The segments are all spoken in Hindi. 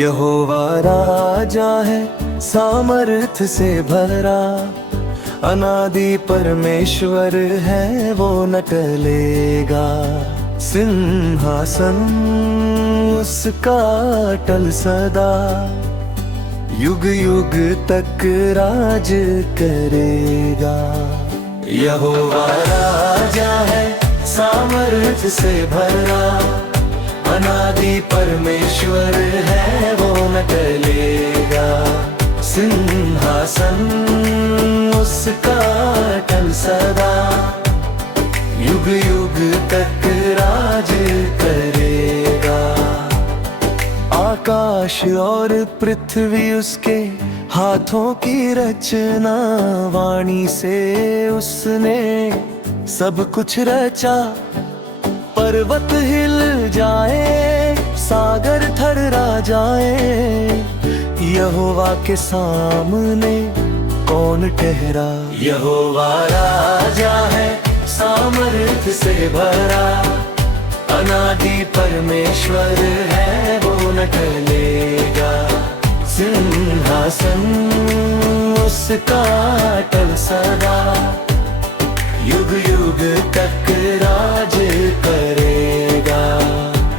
यहोवा राजा है सामर्थ से भरा, अनादि परमेश्वर है वो न टलेगा। सिंहासन उसका अटल सदा, युग युग तक राज करेगा। यहोवा राजा है सामर्थ से भरा, अनादि परमेश्वर है वो न टलेगा। सिंहासन उसका अटल सदा, युग युग तक राज करेगा। आकाश और पृथ्वी उसके हाथों की रचना, वाणी से उसने सब कुछ रचा। पर्वत हिल जाए, सागर थर्रा जाए, यहोवा के सामने कौन ठहरा। यहोवा राजा है सामर्थ से भरा, अनादि परमेश्वर है वो न टलेगा। सिंहासन उसका अटल सदा, युग युग तक राज करेगा।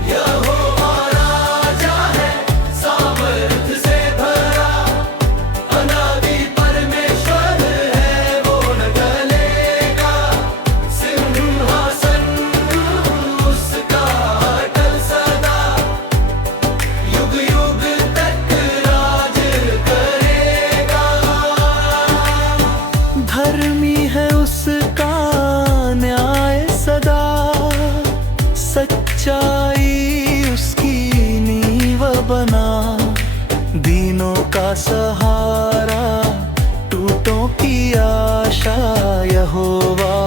यहोवा राजा है सामर्थ से भरा, अनादि परमेश्वर है वो न टलेगा। सिंहासन उसका अटल सदा, युग युग तक राज करेगा। धर्मी है उसका न्याय सदा, सच्चाई उसकी नींव बना। दीनों का सहारा, टूटों की आशा, यहोवा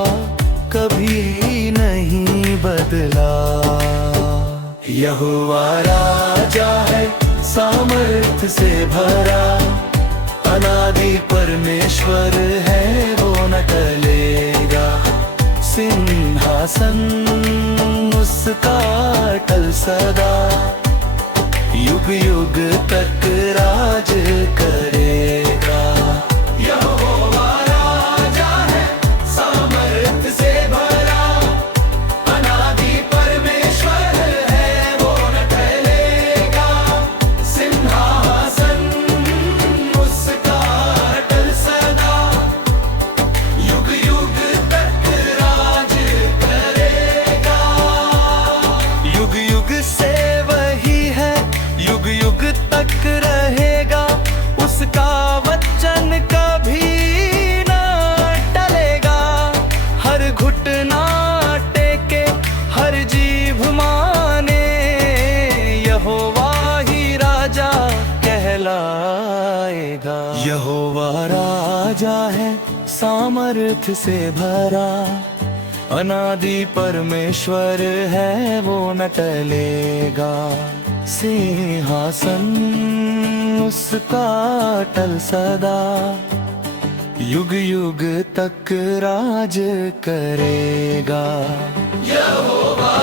कभी नहीं बदला। यहोवा राजा है सामर्थ से भरा, अनादि परमेश्वर है वो न टलेगा। सिंहासन उसका अटल सदा, युग युग तक राज करेगा। यहोवा राजा है सामर्थ से भरा, अनादि परमेश्वर है वो न टलेगा। सिंहासन उसका अटल सदा, युग युग तक राज करेगा। युग युग से वही है, युग युग तक रहेगा। उसका वचन कभी ना टलेगा। हर घुटना टेके, हर जीभ माने, यहोवा ही राजा कहलाएगा। यहोवा राजा है सामर्थ से भरा, अनादि परमेश्वर है वो न टलेगा। सिंहासन उसका अटल सदा, युग युग तक राज करेगा। यहोवा